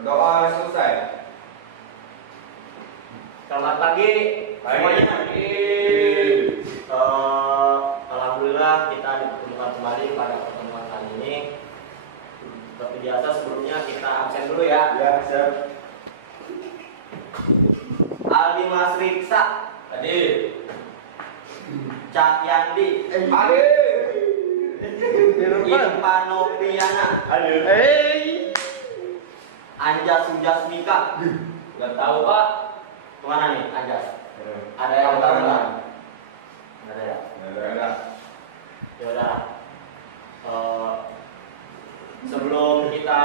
Berdoa selesai. Selamat pagi semuanya. Alhamdulillah kita dipertemukan kembali pada pertemuan kali ini. Seperti biasa sebelumnya kita absen dulu ya. Ya, siap. Aldi Masriksa. Hadir. Cak Yandi. Hadir. Irfanopiana. Hadir. Anjas Sujasmika. Enggak tahu, Pak. Kemana nih Anjas? Ada yang tahu nggak? Ada ya. Ada. Ya udah. Sebelum kita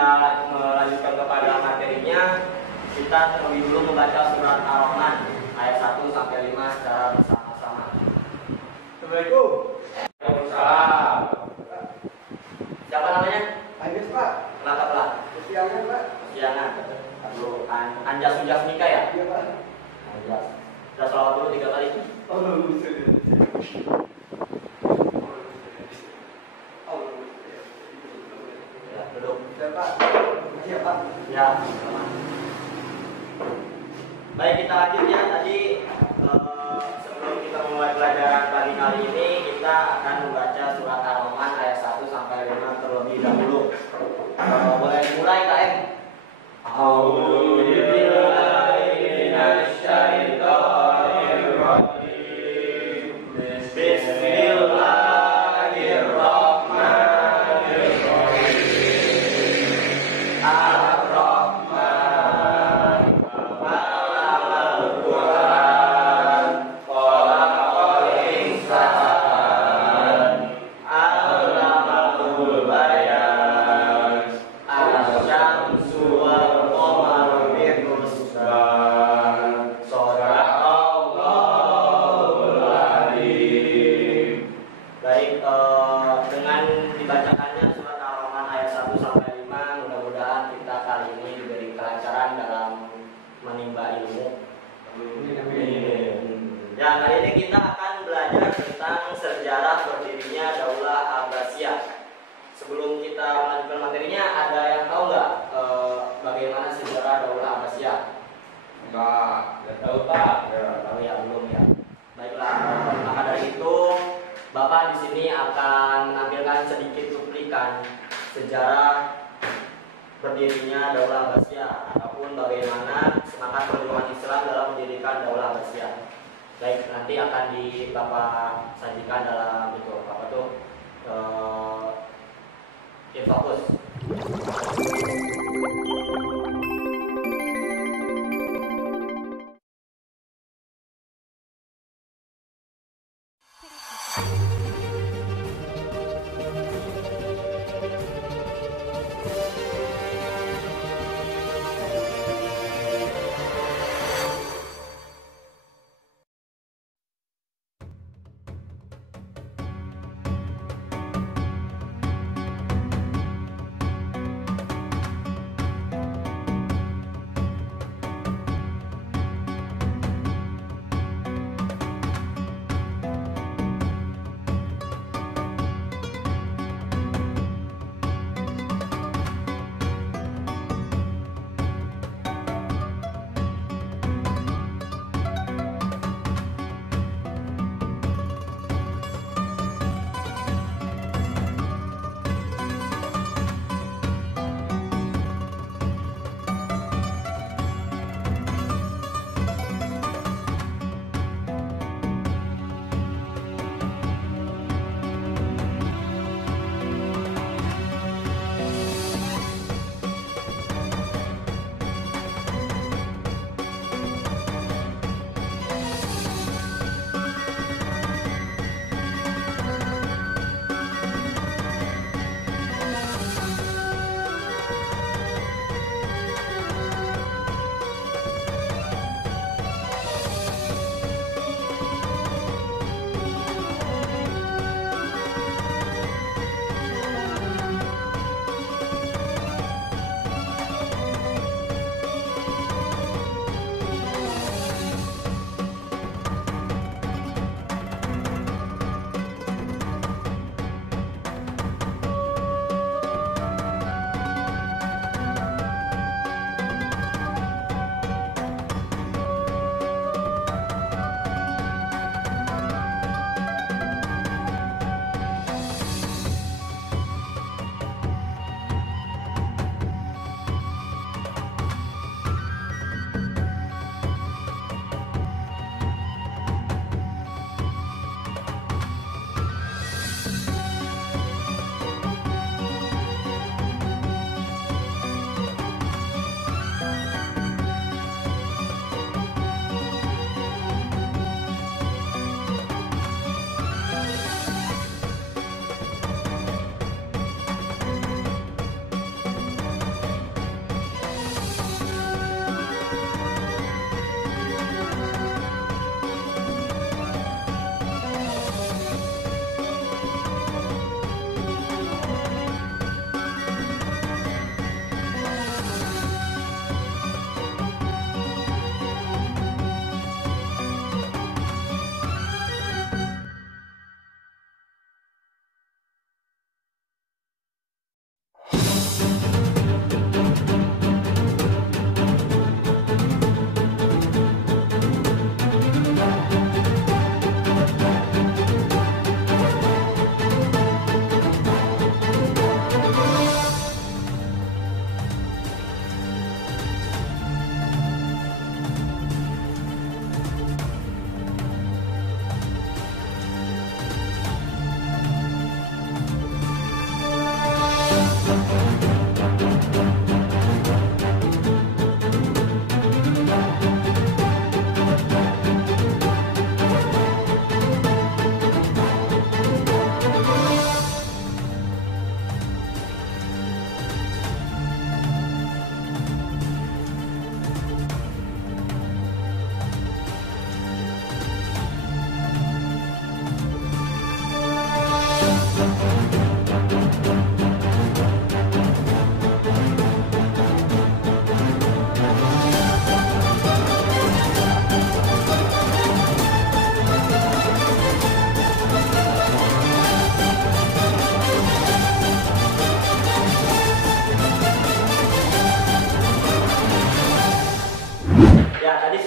melanjutkan kepada materinya, kita terlebih dulu membaca surat Ar-Rahman ayat 1 sampai 5 secara bersama-sama. Assalamualaikum. Waalaikumsalam. Siapa namanya? Anjas, Pak. Kenapa telat? Kesiangan, Pak. Kesiangan. Aduh, Anjas Sujasmika ya? Iya, Pak. Anjas. Sudah sholawat dulu 3 kali. Oh, Ya, duduk. ya, Pak. Iya, Pak. Ya, selamat. Baik, kita lanjut ya. Tadi sebelum kita memulai pelajaran pagi kali ini, kita akan membaca surat Ar-Rahman ayat 1 sampai 5 terlebih dahulu. Boleh dimulai, KM? Ya, kali ini kita akan belajar tentang sejarah berdirinya Daulah Abbasiyah. Sebelum kita melanjutkan materinya, ada yang tahu nggak bagaimana sejarah Daulah Abbasiyah? Enggak tahu, Pak. Tahu ya, belum ya. Baiklah, maka dari itu Bapak di sini akan menampilkan sedikit cuplikan sejarah berdirinya Daulah Abbasiyah ataupun bagaimana semangat perjuangan Islam dalam mendirikan Daulah Abbasiyah. Baik, nanti akan Bapak sajikan dalam itu apa tuh Infokus.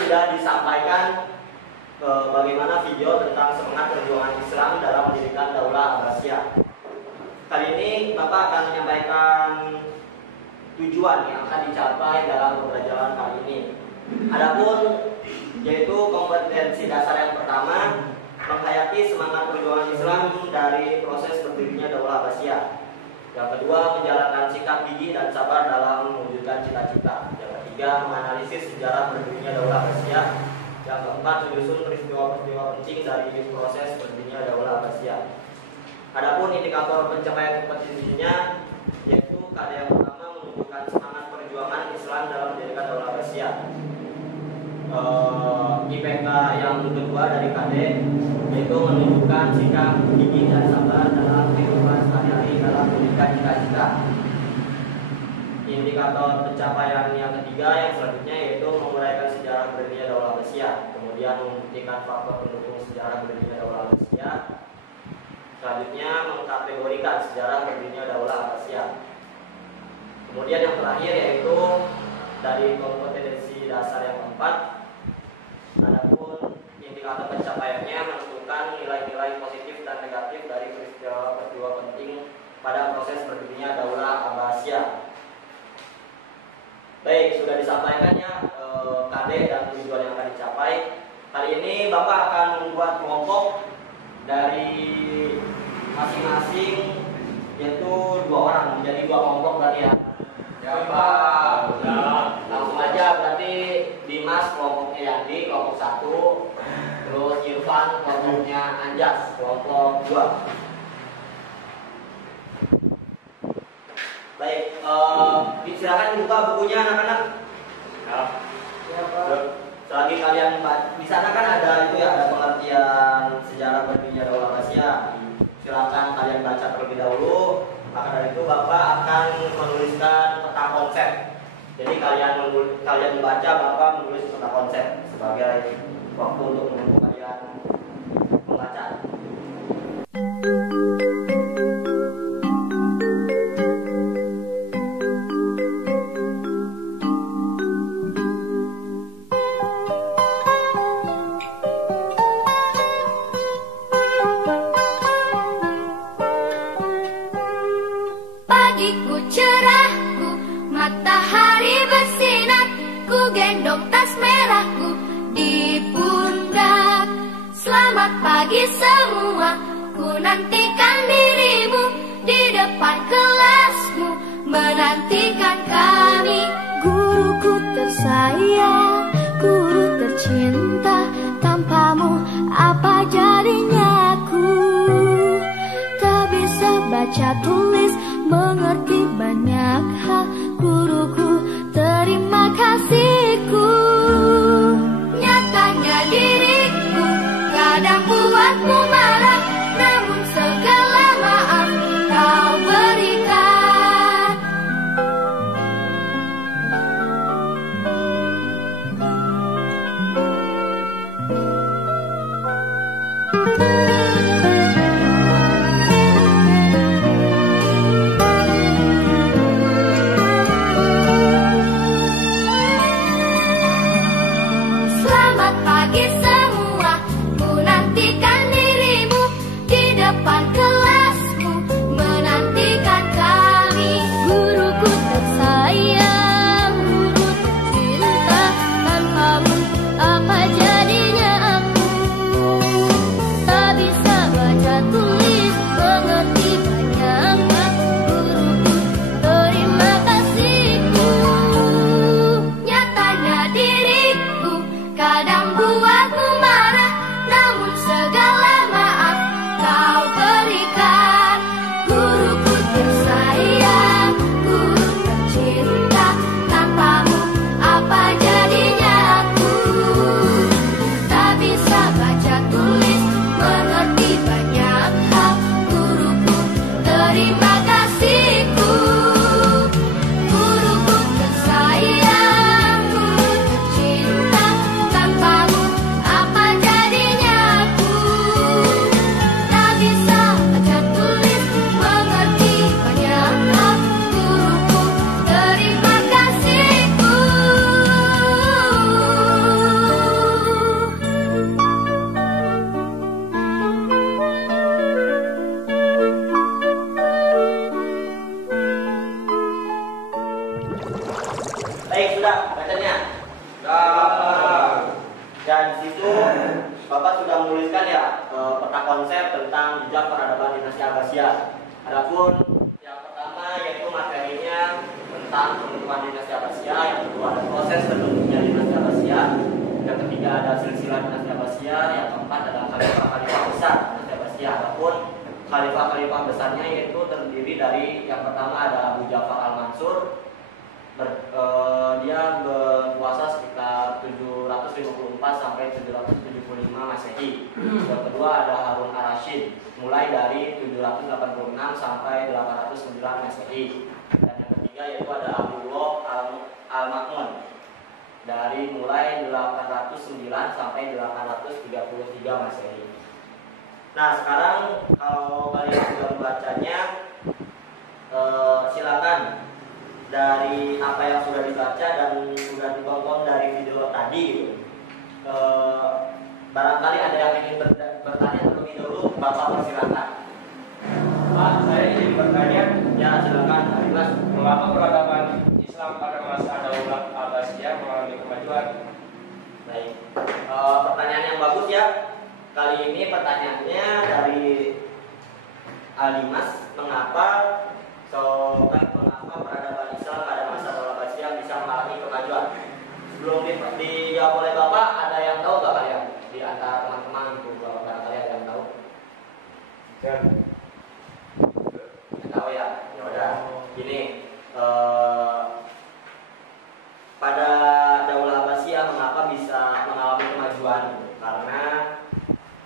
sudah disampaikan bagaimana video tentang semangat perjuangan Islam dalam mendirikan Daulah Abbasiyah. Kali ini Bapak akan menyampaikan tujuan yang akan dicapai dalam pembelajaran kali ini. Adapun yaitu kompetensi dasar yang pertama, menghayati semangat perjuangan Islam dari proses berdirinya Daulah Abbasiyah. Yang kedua, menjalankan sikap gigih dan sabar dalam mewujudkan cita-cita. Yang ketiga, menganalisis sejarah berdirinya Daulah Abbasiyah. Yang keempat, menyusun peristiwa-peristiwa penting dari proses berdirinya Daulah Abbasiyah. Adapun indikator pencapaian kompetensinya yaitu KD yang pertama, menunjukkan semangat perjuangan Islam dalam mendirikan Daulah Abbasiyah. IPK yang kedua dari KD yaitu menunjukkan sikap gigih dan sabar dalam kehidupan sehari-hari dalam mewujudkan cita-cita. Indikator pencapaian yang ketiga yang selanjutnya yaitu menguraikan sejarah berdirinya Daulah Abbasiyah, kemudian membuktikan faktor pendukung sejarah berdirinya Daulah Abbasiyah. Selanjutnya mengkategorikan sejarah berdirinya Daulah Abbasiyah. Kemudian yang terakhir yaitu dari kompetensi dasar yang keempat. Adapun indikator pencapaiannya menentukan nilai-nilai positif dan negatif dari peristiwa-peristiwa penting pada proses berdirinya Daulah Abbasiyah. Baik, sudah disampaikan ya KD dan tujuan yang akan dicapai. Kali ini Bapak akan membuat kelompok dari masing-masing yaitu 2 orang, menjadi 2 kelompok berarti ya. Ya Pak. Nah, langsung aja berarti Dimas kelompoknya Yandi kelompok 1, terus Irfan kelompoknya Anjas kelompok 2. Baik, silakan dibuka bukunya anak-anak. Ya Pak. Selagi kalian di sana kan ada itu ya, ada pengertian sejarah berdirinya Daulah Abbasiyah. Silakan kalian baca terlebih dahulu. Maka dari itu Bapak akan menuliskan peta konsep. Jadi kalian membaca, Bapak menulis peta konsep sebagai waktu untuk menunggu kalian membaca. Pagiku cerahku, matahari bersinar, ku gendong tas merahku di pundak. Selamat pagi semua, ku nantikan dirimu di depan kelasmu, menantikan kami. Guruku tersayang, guru tercinta, tanpamu apa jadinya aku? Tak bisa baca tulis, mengerti banyak hal. Guruku, terima kasihku. Nyatanya diriku kadang buatmu marah, namun segala maaf kau berikan. Baik, sudah bacanya. Dan di situ Bapak sudah menuliskan ya peta konsep tentang jejak peradaban dinasti Abbasiyah. Adapun yang pertama yaitu materinya tentang pembentukan dinasti Abbasiyah, yang kedua ada proses terbentuknya dinasti Abbasiyah, yang ketiga ada silsilah dinasti Abbasiyah, yang keempat adalah khalifah-khalifah besar dinasti Abbasiyah. Adapun khalifah-khalifah besarnya yaitu terdiri dari yang pertama ada Abu Ja'far Al-Mansur. Dia berkuasa sekitar 754 sampai 775 Masehi. Yang kedua ada Harun Ar-Rasyid, mulai dari 786 sampai 809 Masehi. Dan yang ketiga yaitu ada Abdullah Al-Ma'mun, dari mulai 809 sampai 833 Masehi. Nah, sekarang kalau kalian sudah membacanya, silakan dari apa yang sudah dibaca dan sudah ditonton dari video tadi, barangkali ada yang ingin bertanya terlebih dahulu, Bapak persilakan. Pak, saya ingin bertanya. Ya, silakan, Mas. Mengapa peradaban Islam pada masa Daulah Abbasiyah mengalami kemajuan? Baik, pertanyaan yang bagus ya. Kali ini pertanyaannya dari Alimas, mengapa peradaban Islam pada masa Daulah Abbasiyah bisa mengalami kemajuan? Sebelum dijawab oleh Bapak, ada yang tahu nggak kalian di antara teman-teman itu? Kalau barangkali ada yang tahu? Yang tahu ya? Ya udah. Gini, pada Daulah Abbasiyah mengapa bisa mengalami kemajuan? Karena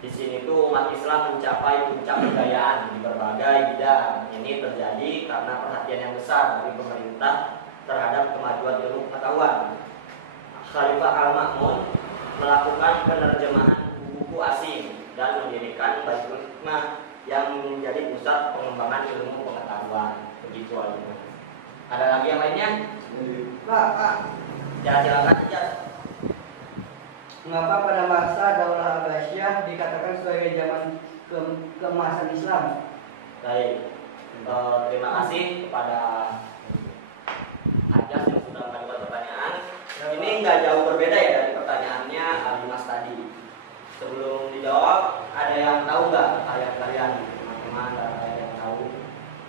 di sini tuh umat Islam mencapai puncak kejayaan di berbagai bidang. Ini terjadi karena perhatian yang besar dari pemerintah terhadap kemajuan ilmu pengetahuan. Khalifah Al-Ma'mun melakukan penerjemahan buku asing dan mendirikan Baitul Hikmah yang menjadi pusat pengembangan ilmu pengetahuan. Begitu aja. Ada lagi yang lainnya? Pak. Ya, silakan aja. Mengapa pada masa Daulah Abbasiyah dikatakan sebagai zaman keemasan Islam? Baik, terima kasih kepada Ajas yang sudah mengajukan pertanyaan. Ini nggak jauh berbeda ya dari pertanyaannya Alimas tadi. Sebelum dijawab, ada yang tahu nggak kalian teman-teman, ada yang tahu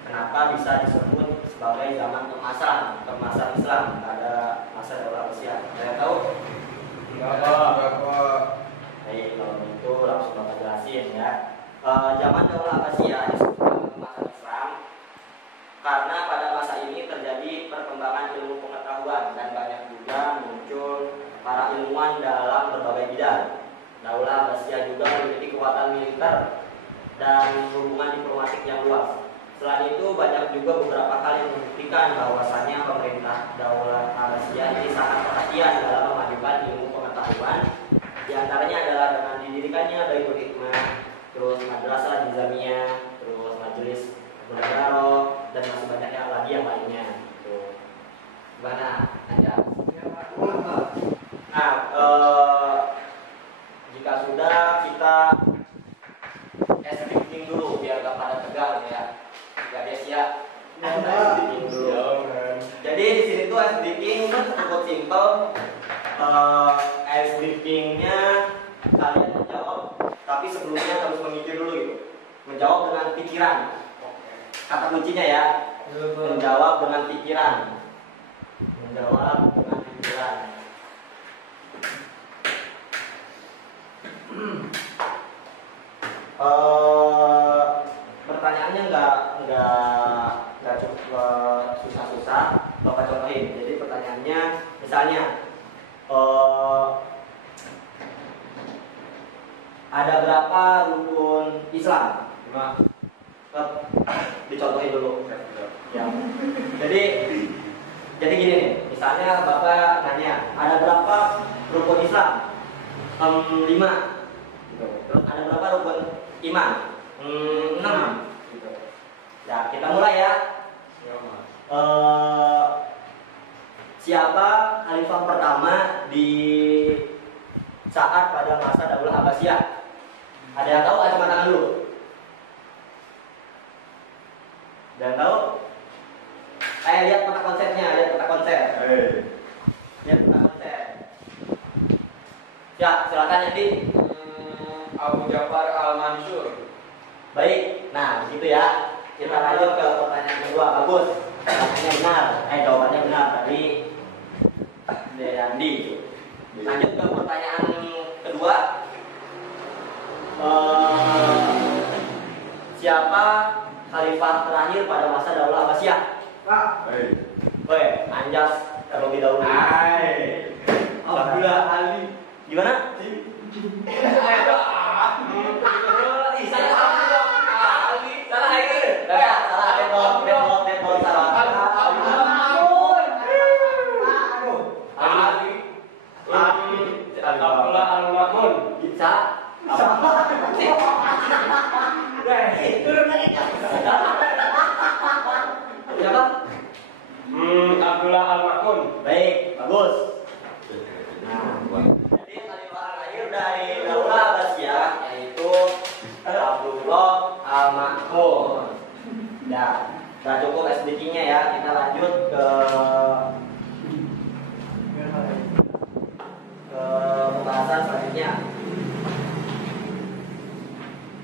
kenapa bisa disebut sebagai zaman keemasan Islam pada masa Daulah Abbasiyah? Ada yang tahu? Baik, kalau begitu langsung Bapak jelasin ya. Zaman Daulah Abbasiyah disebut keemasan Islam karena pada masa ini terjadi perkembangan ilmu pengetahuan dan banyak juga muncul para ilmuwan dalam berbagai bidang. Daulah Abbasiyah juga memiliki kekuatan militer dan hubungan diplomatik yang luas. Selain itu banyak juga beberapa hal yang membuktikan bahwasannya pemerintah Daulah Abbasiyah ini sangat perhatian dalam memajukan ilmu pengetahuan. Di antaranya adalah dengan didirikannya Baitul Hikmah, terus Madrasah Nizamiyah, terus Majelis Mudaroh, dan masih banyak lagi yang lainnya. Gimana aja? Nah, jika sudah kita speaking dulu biar gak pada tegang ya. Ya guys ya. Speaking dulu. Jadi di sini tuh speaking cukup simple. Ice breakingnya kalian menjawab, tapi sebelumnya harus memikir dulu gitu. Menjawab dengan pikiran. Kata kuncinya ya. Menjawab dengan pikiran. Menjawab dengan pikiran. Pertanyaannya nggak cukup susah-susah. Bapak contohin. Jadi pertanyaannya misalnya ada berapa rukun Islam? 5. Dicontohin dulu. Ya. Jadi gini nih, misalnya Bapak nanya, ada berapa rukun Islam? 5. Terus ada berapa rukun iman? 6. Ya, kita mulai ya. Siapa khalifah pertama di saat pada masa Daulah Abbasiyah? Ada yang tahu? Angkat tangan dulu. Ada yang tahu? Lihat peta konsepnya, lihat peta konsep. Ya, konsep. Ya, silakan Yandi. Abu Ja'far Al-Mansur. Baik, nah gitu ya. Kita lanjut ke pertanyaan kedua. Bagus, jawabannya benar. Jawabannya benar tadi Yandi. Lanjut ke pertanyaan kedua. Siapa khalifah terakhir pada masa Daulah Abbasiyah? Pak. Oke, Anjas terlebih dahulu. Abdullah Ali. Gimana? Saya salah ini. Salah. Deadlock salah. Abdullah Al-Makmun. Bisa. Siapa? Abdullah Al-Makmun. Baik, bagus. Jadi khalifah terakhir dari Daulah Abbasiyah yaitu Abdullah Al-Makmun. Ya, sudah cukup SDK-nya ya. Kita lanjut ke pembahasan selanjutnya.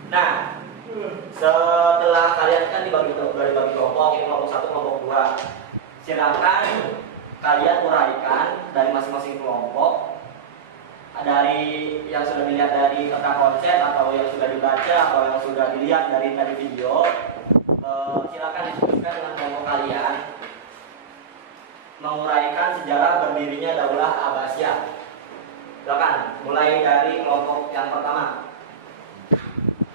Nah, setelah kalian kan dibagi kelompok, ini kelompok 1, kelompok 2. Silakan kalian uraikan dari masing-masing kelompok dari yang sudah dilihat dari peta konsep atau yang sudah dibaca atau yang sudah dilihat dari tadi video. Silakan diskusikan dengan kelompok kalian menguraikan sejarah berdirinya Daulah Abbasiyah. Silakan mulai dari kelompok yang pertama.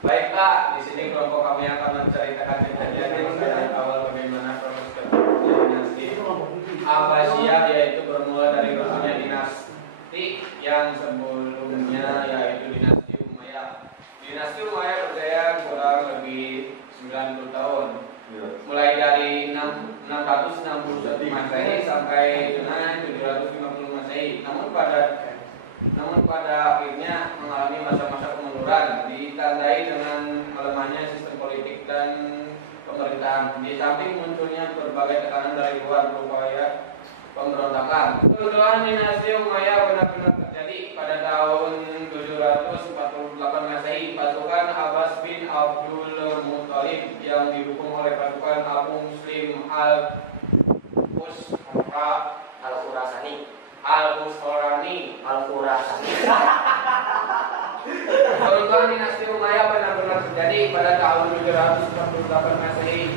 Baik Pak, di sini kelompok kami akan menceritakan kejadian dari awal bagaimana proses terbentuknya dinasti Abbasiyah, yaitu bermula dari runtuhnya dinasti yang sebelumnya yaitu dinasti Umayyah. Dinasti Umayyah berjaya kurang lebih 90 tahun, mulai dari 661 Masehi sampai dengan 750 Masehi. Namun pada akhirnya mengalami masa-masa kemunduran, ditandai dengan melemahnya sistem politik dan pemerintahan. Di samping munculnya berbagai tekanan dari luar berupaya pemberontakan. Kebetulan dinasti Umayyah benar-benar terjadi pada tahun 748 Masehi. Pasukan Abbas bin Abdul Muthalib yang didukung oleh pasukan Abu Muslim Al-Khurasani. Kebetulan dinasti Umayyah benar-benar terjadi pada tahun 748 Masehi.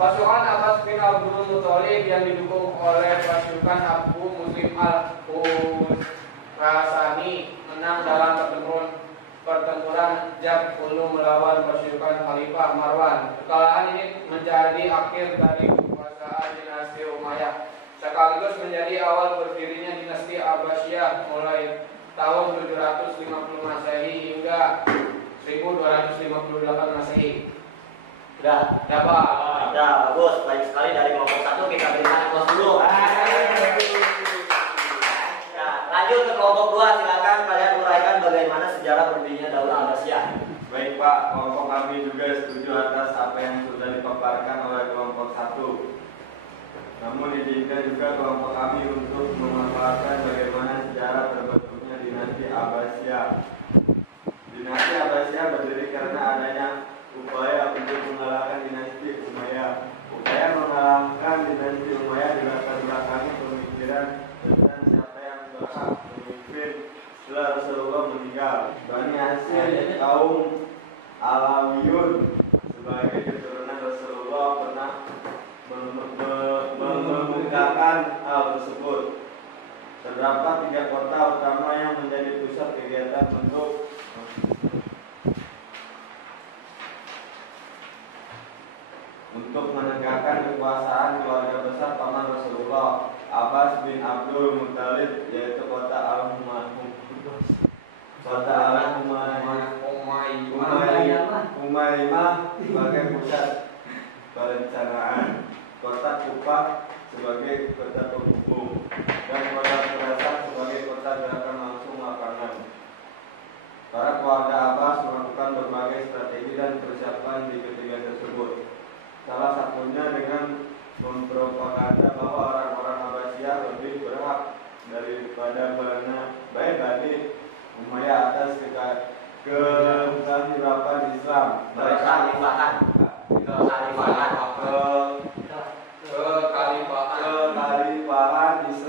Pasukan Abbas bin Abdul Muthalib yang didukung oleh pasukan Abu Muslim Al-Khurasani menang dalam pertempuran Jabulu melawan pasukan Khalifah Marwan. Kekalahan ini menjadi akhir dari kekuasaan dinasti Umayyah, sekaligus menjadi awal berdirinya dinasti Abbasiyah mulai tahun 750 Masehi hingga 1258 Masehi. Sudah, Dapat. sudah bagus, baik sekali dari kelompok 1 kita berikan aplaus dulu. Nah, lanjut ke kelompok 2, silakan kalian uraikan bagaimana sejarah berdirinya Daulah Abbasiyah. Baik Pak, kelompok kami juga setuju atas apa yang sudah dipaparkan oleh kelompok 1. Namun izinkan juga kelompok kami untuk memaparkan bagaimana sejarah terbentuknya dinasti Abbasiyah. Dinasti Abbasiyah berdiri karena adanya upaya untuk mengalahkan dinasti Umayyah. Upaya mengalahkan dinasti Umayyah dilatar belakangi pemikiran tentang siapa yang berhak memimpin setelah Rasulullah meninggal. Bani Hashim kaum Alawiyun sebagai keturunan Rasulullah pernah mengemukakan hal tersebut. Terdapat 3 kota utama yang menjadi pusat kegiatan untuk menegakkan kekuasaan keluarga besar paman Rasulullah, Abbas bin Abdul Muthalib, yaitu kota Umayyah sebagai pusat perencanaan, kota Kufah sebagai kota penghubung, dan kota Khurasan sebagai kota gerakan langsung lapangan. Para keluarga Abbas melakukan berbagai strategi dan persiapan di ketiga tersebut. Salah satunya dengan mempropaganda bahwa orang-orang Abbasiyah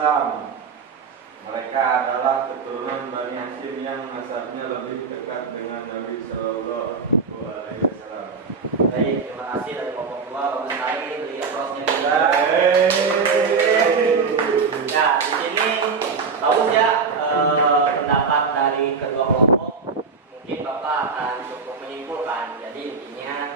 Islam. Mereka adalah keturunan Bani Hashim yang nasabnya lebih dekat dengan Nabi Sallallahu Alaihi Wasallam. Baik, terima kasih dari kelompok 2. Bagus sekali beri applause-nya juga. Ya, di sini bagus ya pendapat dari kedua kelompok. Mungkin Bapak akan cukup menyimpulkan. Jadi intinya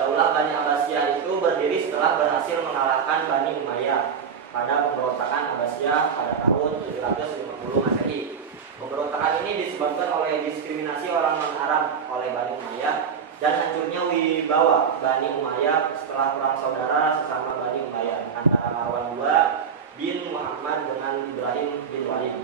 Daulah Bani Abbasiyah itu berdiri setelah berhasil mengalahkan Bani Umayyah pada pemberontakan Abbasiyah pada tahun 750 Masehi. Pemberontakan ini disebabkan oleh diskriminasi orang non-Arab oleh Bani Umayyah dan hancurnya wibawa Bani Umayyah setelah perang saudara sesama Bani Umayyah antara Marwan II bin Muhammad dengan Ibrahim bin Walid.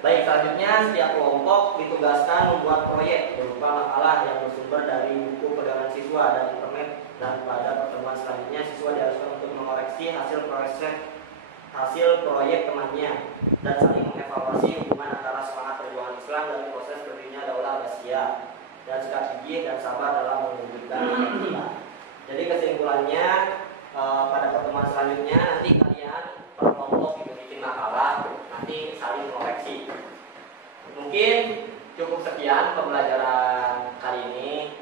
Baik, selanjutnya setiap kelompok ditugaskan membuat proyek berupa makalah yang bersumber dari buku pegangan siswa dan internet, dan pada pertemuan selanjutnya siswa diharuskan untuk mengoreksi hasil proyek temannya dan saling mengevaluasi hubungan antara semangat perjuangan Islam dan proses berdirinya Daulah Abbasiyah dan sikap gigih dan sabar dalam mewujudkan cita-cita. Jadi kesimpulannya pada pertemuan selanjutnya nanti kalian per kelompok bikin makalah, nanti saling mengoreksi. Mungkin cukup sekian pembelajaran kali ini.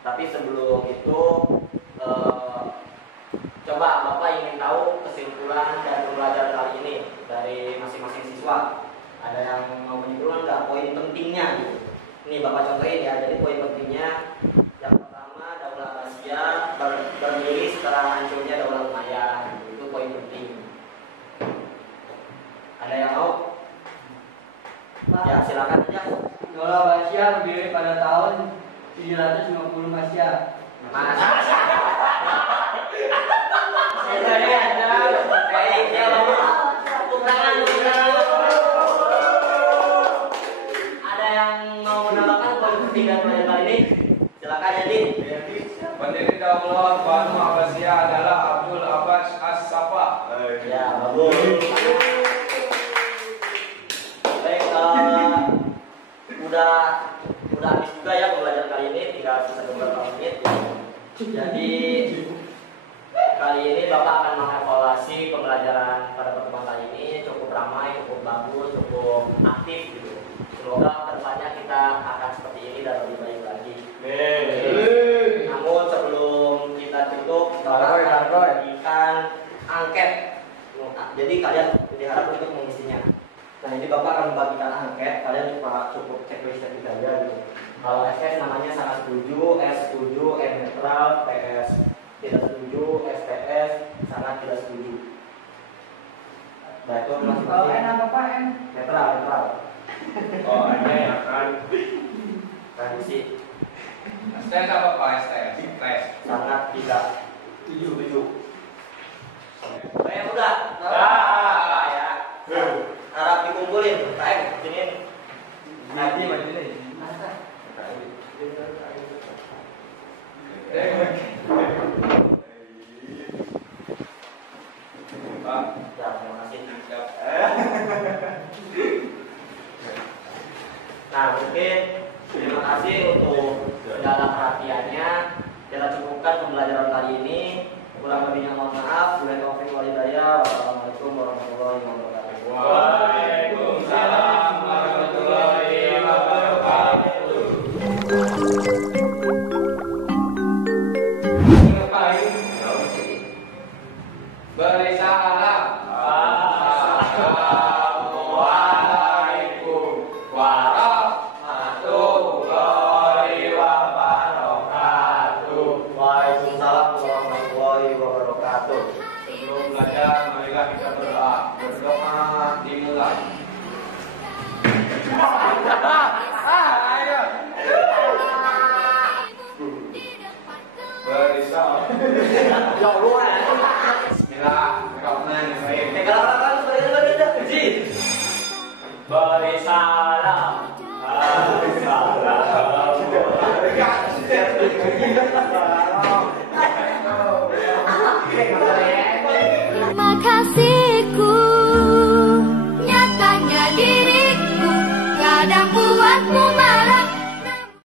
Tapi sebelum itu coba Bapak ingin tahu kesimpulan dan pembelajaran kali ini dari masing-masing siswa. Ada yang mau menyimpulkan nggak poin pentingnya gitu? Ini Bapak contohin ya. Jadi poin pentingnya yang pertama, Daulah Abbasiyah berdiri setelah hancurnya Daulah Umayyah. Itu poin penting. Ada yang mau? Ya silakan aja. Daulah Abbasiyah berdiri pada tahun 750 Masehi. Ada yang mau menambahkan poin penting dan pelajaran kali ini? Silakan Yadin. Pendiri Daulah Banu Abbasiyah adalah Abdul Abbas As-Safa. Ya, bagus. Baik, udah habis juga ya pembelajaran kali ini, tinggal sisa beberapa menit. Jadi kali ini Bapak akan mengevaluasi pembelajaran pada pertemuan kali ini. Cukup ramai, cukup bagus, cukup aktif gitu. Semoga kedepannya kita akan seperti ini dan lebih baik lagi. Namun sebelum kita tutup, Bapak akan memberikan angket. Jadi kalian diharap untuk mengisinya. Nah ini Bapak akan membagikan angket. Kalian cukup checklist aja gitu. Kalau SS namanya sangat setuju, S setuju, N netral, PS tidak setuju, STS sangat tidak setuju. Nah itu Kalau masing-masing. N apa Pak? N? Netral. Oh, ada yang akan Transisi STS apa Pak? STS. Tes. sangat tidak setuju. Saya udah. Ah. Ya. Harap dikumpulin. Baik, sini. Nanti maju nih. Pak. Ya, terima kasih. Siap. Nah, mungkin terima kasih untuk segala perhatiannya. Kita cukupkan pembelajaran kali ini. Kurang lebihnya mohon maaf. Wassalamualaikum warahmatullahi wabarakatuh. Waalaikumsalam warahmatullahi wabarakatuh. Ngapain? Beri salam. Assalamualaikum warahmatullahi wabarakatuh. Waalaikumsalam warahmatullahi wabarakatuh. Sebelum belajar, marilah kita berdoa. Berdoa dimulai. Ayo. Beri salam. Ya Allah. Bismillahirrahmanirrahim. Kalau beri salam. Terima kasih